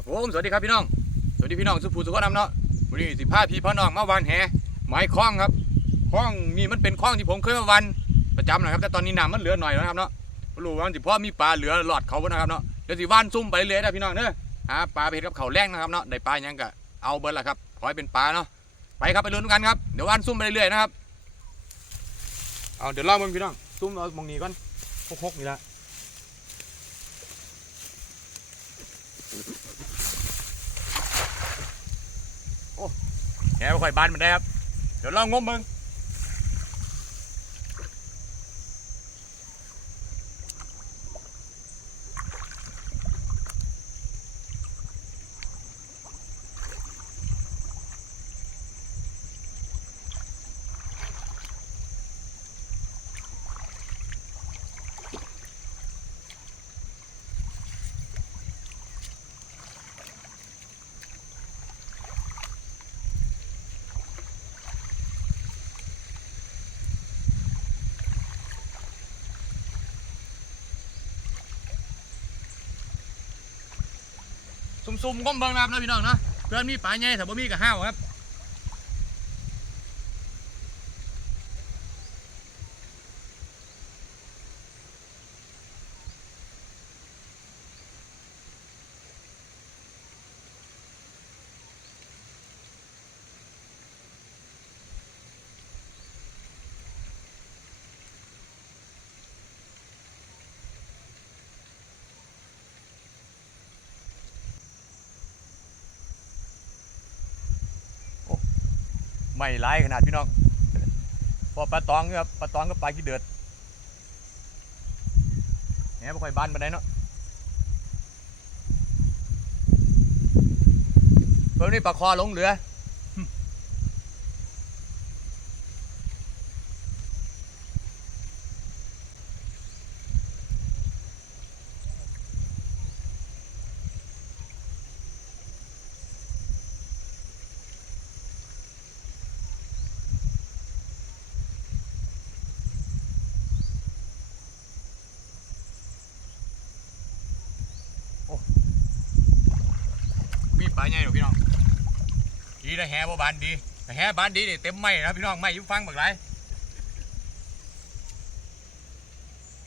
ครับผมสวัสดีครับพี่น้อง สวัสดีพี่น้องสุภูสุขนำเนาะวันนี้สิพาพี่พ่อน้องมาวานแหหมายคล้องครับคล้องนี่มันเป็นคล้องที่ผมเคยมาวันประจำนะครับ แต่ตอนนี้น้ำมันเหลือหน่อยแล้วนะครับเนาะรู้ว่ามันสิพ่อมีปลาเหลือหลอดเขาบ่นะครับเนาะเดี๋ยวสิว่านซุ่มไปเรื่อยนะพี่น้องเด้อหาปลาไปเฮ็ดกับเขาแรงนะครับเนาะได้ปลายังก็เอาเบิดละครับขอให้เป็นปลาเนาะไปครับไปลุ้นกันครับเดี๋ยวว่านซุ่มไปเรื่อยนะครับเอาเดี๋ยวลองมึงพี่น้องซุ่มเอามองนี้ก่อนหกๆนี่ละ แหไม่ค่อยบานมันได้ครับ เดี๋ยวลองงมมึง ซุ่มๆงมเบิ่งนะครับนะพี่น้องเนาะเพื่อนมีปลาใหญ่แต่บ่มีกับห้าวครับ ไม่ไล่ขนาดพี่น้องพอปลาตองครับปลาตองก็ปลาขี้เดือดเนี่ยไม่ค่อยบานปานเนาะเพิ่นนี่ปลาคอลงเหลือ ลาใหญ่หรอพี่น้องดีนะแฮบ่บานดีแต่แฮบานดีนี่เต็มไม้นะพี่น้องไม้อยุ่ฟังบักไร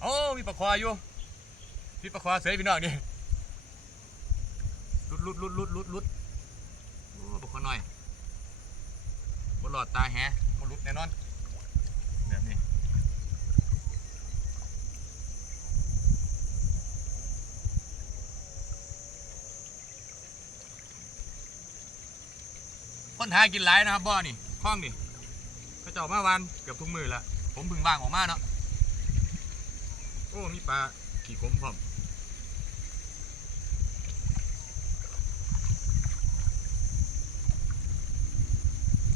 โอ้มีปลาคออยู่มีปลาคอเสยพี่น้องนี่ลุดลุดลุดลุดลุดลุดโอ้ปลาคอน้อยบ่หลอดตาแฮบ่ลุดแน่นอนแบบนี้ คนหากินหลายนะครับบ่อนี่คล้องนี่ก็จะออกมาวันเกือบทุกมือละผมพึ่งว่างออกมาเนาะโอ้มีปลาขี่ขมพร้อม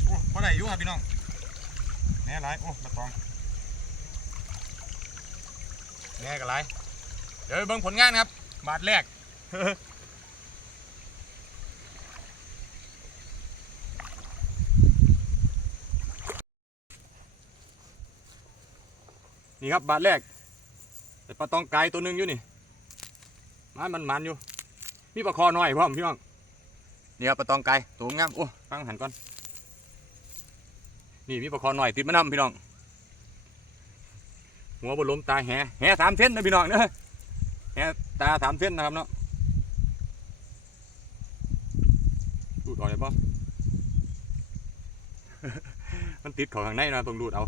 โอ้พอได้อยู่ครับพี่น้องแหน่หลายโอ้ปลาตองแหน่ก็หลายเดี๋ยวเบิ่งผลงานครับบาทแรก นี่ครับบาทแรกแต่ปลาตองไก่ตัวหนึ่งอยู่นี่มันมันมันอยู่มีปลาคอน้อยพร้อมพี่น้องนี่ครับปลาตองไก่ตัวงามโอ้ฟังหันก่อนนี่มีปลาคอน้อยติดมะน้ำพี่น้องหัวบนล้มตาแหแหสามเส้นนะพี่น้องเนอะแหตาสามเส้นนะครับเนาะดูดออกเลยปะมันติดเของข้างในนะต้องดูดเอา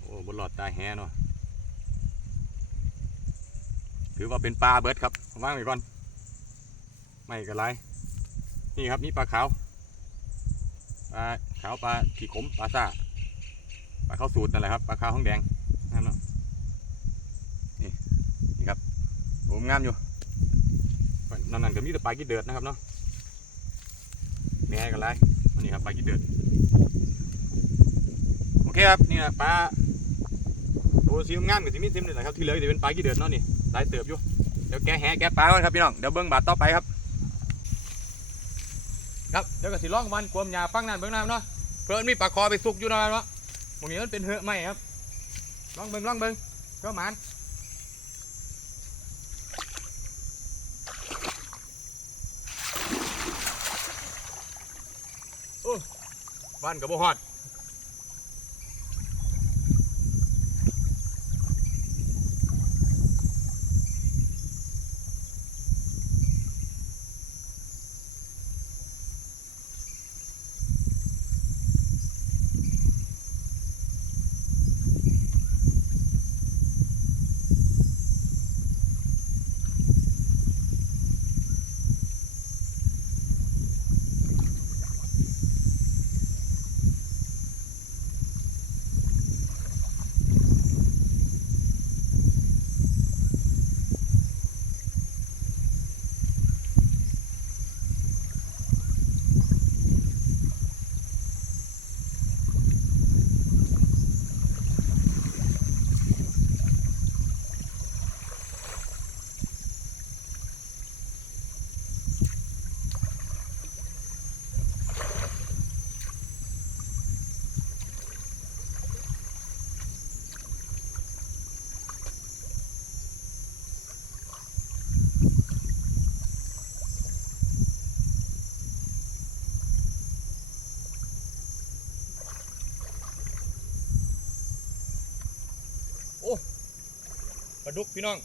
โอ้บ นหลอดตาแฮเนาะถือว่าเป็นปลาเบิร์ดครับว่างไว้ก่อน ไม่กระไรนี่ครับนี่ปลาขาวปลาขาวปลาขี่ขมปลาซ่าปลาข้าวสูตรนั่นแหละครับปลาขาวห้องแดงนั่นเนาะนี่นี่ครับผมงามอยู่นั่นนั่นก็มีแต่ปลากีเดือดนะครับเนาะแม่กันไรนนี้ครับปลากีเดือดโอเคครับนี่แหละปลา ตัวสีงามกับสีมีซิมเลยนะครับที่เหลือจะเป็นปลากี่เดือนเนาะนี่หลายเติบอยู่เดี๋ยวแกแหแกปลาก่อนครับพี่น้องเดี๋ยวเบิ้งบาทต่อไปครับครับเดี๋ยวก็สิล่องวันควมยาฟังนั่นเบิ้งน้ำเนาะเพื่อนมีปลาคอไปซุกอยู่นะเนาะตรงนี้มันเป็นเหอะไหมครับล่องเบิ้งล่องเบิ้งก็หมันบ้านกับบ่ฮอด ดุกพี่น้อง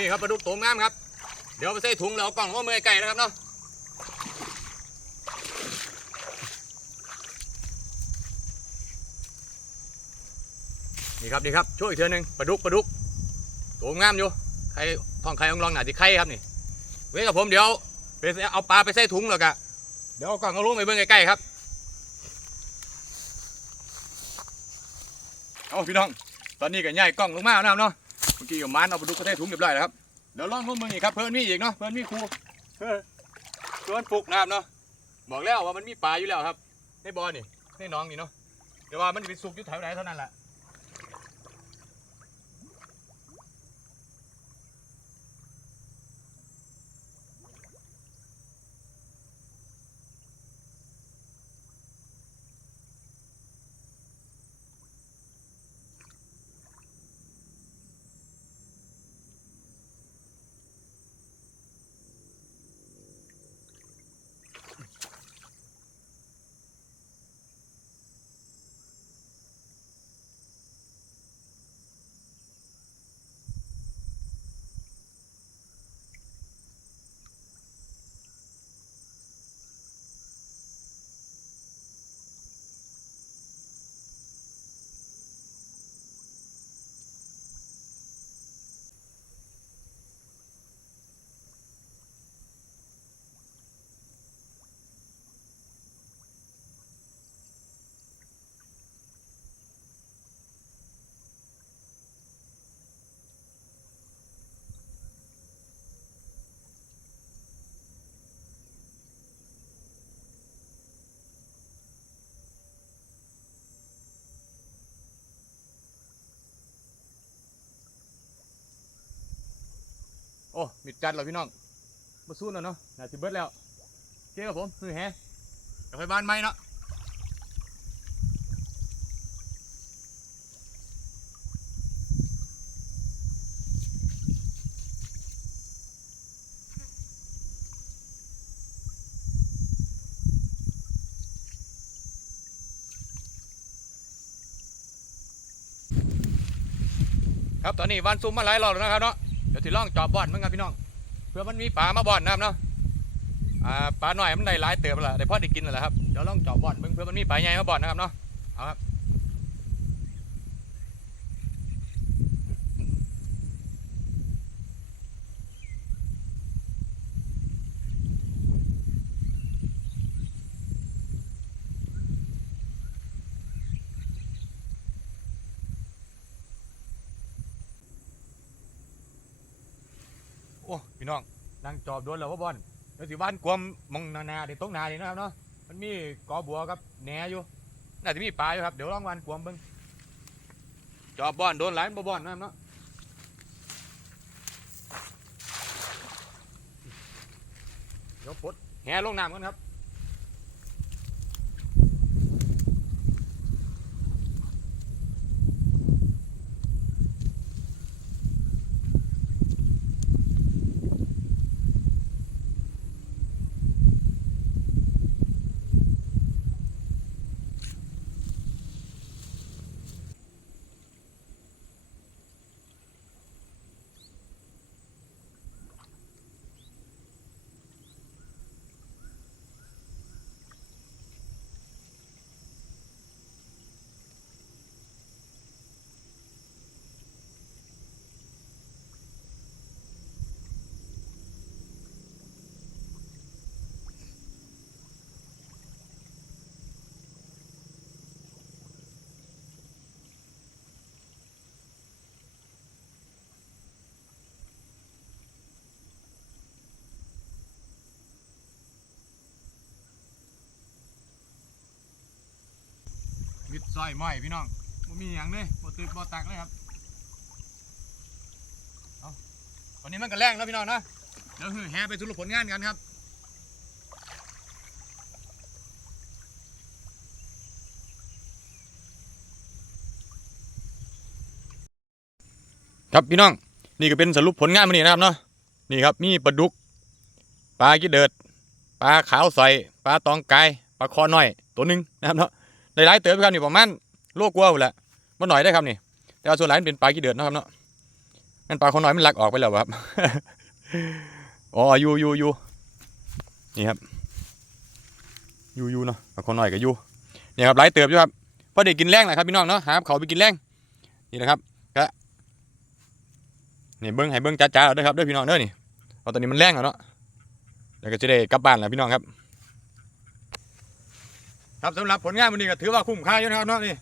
นี่ครับปลาดุกตัวงามครับ เดี๋ยวไปใส่ถุงแล้วเอากล่องว่ามือไก่นะครับเนาะนี่ครับนี่ครับช่วยอีกเทือหนึงปลาดุกปลาดุกตัวงามอยู่ใครท้องใครลองลองหน่อยที่ใครครับนี่เว้ยกับผมเดี๋ยวไปเอาปลาไปใส่ถุงแล้วกะเดี๋ยวเอากล่องเอาลงไปเบิ่งใกล้ๆครับเอาพี่น้อง ตอนนี้ก็ย่ายกล้องลงมาแล้วนะครับเนาะ มื่อกี้กับมันเอาไปดูกระเทศถุงเรียบร้อยแล้วครับเดี๋ยวลองพวกมึงอีกครับเพิ่นมีอีกเนาะเพิ่นมีครูเพิ่นเพิ่นปลุกนะครับเนาะบอกแล้วว่ามันมีปลาอยู่แล้วครับในบ่อนี่ในหน้องนี่เนาะเดี๋ยวว่ามันจะไปสุกอยู่แถวไหนเท่านั้นแหละ อ้มิดจัดแล้วพี่น้องมาสู้แล้วเนาะน่าจะเบิดแล้วเคครับผมมือแฮเดี๋ยวไปบ้านไหมเนาะครับตอนนี้วันซุ่มมาหลายรอบแล้วนะครับเนาะ ยวที่ล่องจอบบ่อนเหมือนกับพี่น้อง เพื่อมันมีปลามาบ่อนนะครับเนาะอ่าปลาหน่อยมันได้หลายเติบแล้วล่ะได้พอได้กินแล้วครับเดี๋ยวล่องจอบบ่อนเบิ่งเพื่อมันมีปลาใหญ่มาบ่อนนะครับเนาะเอาครับ อ้พี่น้องนั่งจอบโดนแล้วว่าบอลเดี๋ยวสิบ้านกวมมองนานาเดี๋ยวตรงนานี่นะครับเนาะมันมีกอบัวครับแหนอยู่น่าจะมีปลาอยู่ครับเดี๋ยวลองวันกวมเบิ้งจอบบอลโดนหลายบ่บอลนะครับเนาะเดี๋ยวปลดแหลงน้ำกันครับ ซอยม้พี่น้องบ่มีอย่างเลยบ่ตึกบ่ตักเลยครับเอาวันนี้มันก็แรงแล้วพี่น้องนะเดี๋ยวคือแห่ไปสรุปผลงานกันครับครับพี่น้องนี่ก็เป็นสรุปผลงานมันนี้นะครับเนาะนี่ครับมีปลาดุกปลากี้เดิดปลาขาวใสปลาตองกายปลาคอน้อยตัวหนึ่งนะครับเนาะ หลายเติบครับนี่ประมาณโลกว่าแหละมาหน่อยได้ครับนี่ แต่ว่าส่วนหลายเป็นปลากี่เดือนนะครับเนาะนั่นปลาคนน้อยมันลักออกไปแล้วครับอ๋ออยู่อยู่อยู่นี่ครับอยู่อยู่เนาะปลาคนน้อยก็อยู่นี่ครับหลายเติบอยู่ครับพอได้กินแรงแหละครับพี่น้องเนาะหาเขาไปกินแรงนี่นะครับก็นี่เบิ้งให้เบิ้งจ้าๆเอาเด้อครับเด้อพี่น้องเด้อนี่เอาตอนนี้มันแรงแล้วเนาะแล้วก็จะได้กลับบ้านแล้วพี่น้องครับ ครับสำหรับผลงานวันนี้ก็ถือว่าคุ้มค่าอยู่นะครับเนาะนี่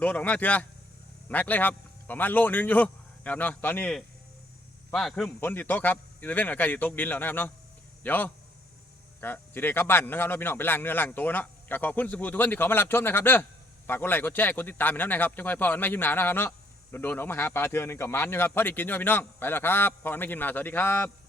โดนๆออกมาเถื่อนักเลยครับ ประมาณโลนึงอยู่นะครับเนาะตอนนี้ฟ้าคึ้มฝนติดตกครับอีเวนต์ก็ใกล้ติตกดินแล้วนะครับเนาะเดี๋ยวก็จะได้กลับบ้านนะครับเนาะพี่น้องไปล้างเนื้อล้างตัวเนาะก็ขอบคุณสุภูทุกคนที่เขามารับชมนะครับเด้อฝากกดไลค์กดแชร์กดติดตามให้น้ำนะครับจะคอยพอกันไม่คลิปหนานะครับเนาะโดนๆออกมาหาปลาเถื่อหนึงกับมันอยู่ครับพอได้กินอยู่พี่น้องไปแล้วครับพอกันไม่คลิปหนาสวัสดีครับ